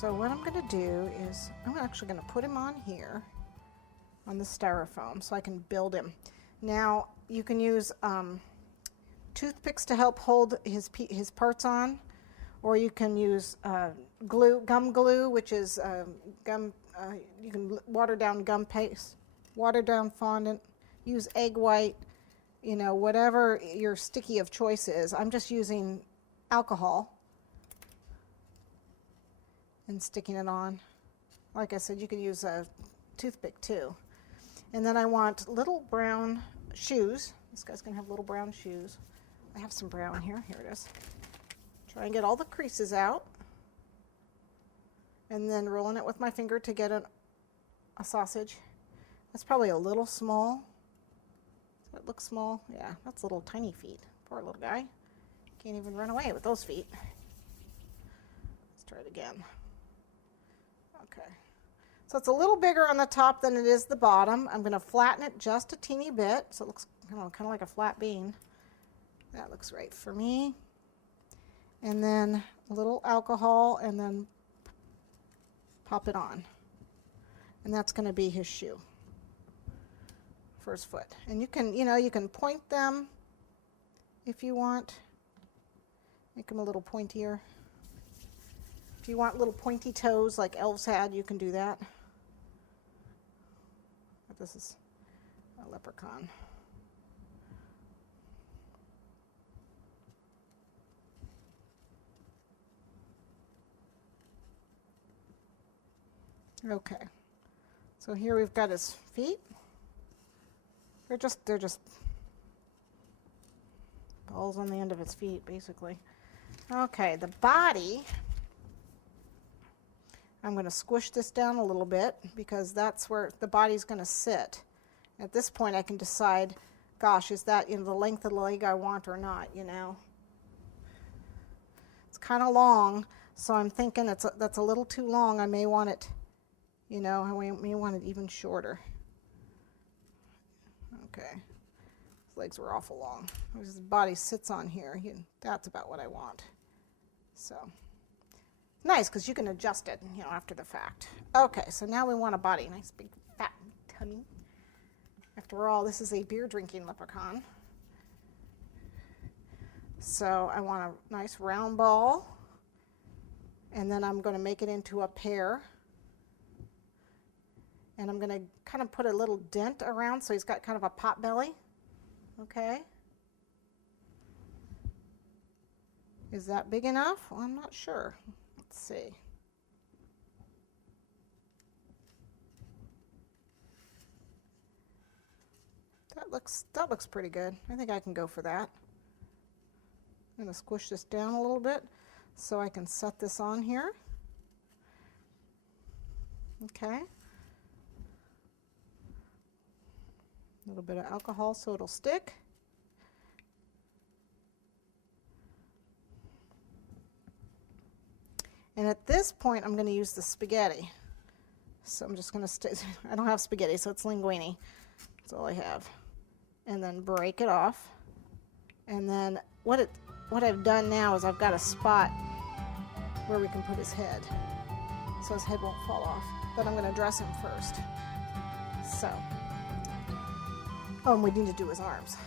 So what I'm going to do is I'm actually going to put him on here on the styrofoam so I can build him. Now you can use toothpicks to help hold his parts on, or you can use gum glue, which is gum. You can water down gum paste, water down fondant, use egg white, you know, whatever your sticky of choice is. I'm just using alcohol and sticking it on. Like I said, you can use a toothpick too. And then I want little brown shoes. This guy's gonna have little brown shoes. I have some brown here. Here it is. Try and get all the creases out. And then rolling it with my finger to get a sausage. That's probably a little small. Does that look small? Yeah, that's little tiny feet. Poor little guy. Can't even run away with those feet. Let's try it again. Okay. So it's a little bigger on the top than it is the bottom. I'm going to flatten it just a teeny bit so it looks kind of like a flat bean. That looks right for me. And then a little alcohol and then pop it on. And that's going to be his shoe for his foot. And you can, you can point them if you want. Make them a little pointier. If you want little pointy toes like elves had, you can do that. But this is a leprechaun. Okay, so here we've got his feet. They're just balls on the end of its feet, basically. Okay, the body, I'm going to squish this down a little bit because that's where the body's going to sit. At this point, I can decide, gosh, is that the length of the leg I want or not, It's kind of long, so I'm thinking that's a little too long. I may want it, I may want it even shorter. Okay. His legs were awful long. His body sits on here. That's about what I want. So, nice, because you can adjust it, after the fact. Okay, so now we want a body. Nice big fat tummy. After all, this is a beer-drinking leprechaun. So I want a nice round ball. And then I'm going to make it into a pear. And I'm going to kind of put a little dent around so he's got kind of a pot belly. Okay. Is that big enough? Well, I'm not sure. Let's see. That looks pretty good. I think I can go for that. I'm going to squish this down a little bit so I can set this on here. Okay. A little bit of alcohol so it'll stick. And at this point, I'm going to use the spaghetti. So I'm just going to I don't have spaghetti, so it's linguine. That's all I have. And then break it off. And then what I've done now is I've got a spot where we can put his head, so his head won't fall off. But I'm going to dress him first. So. Oh, and we need to do his arms.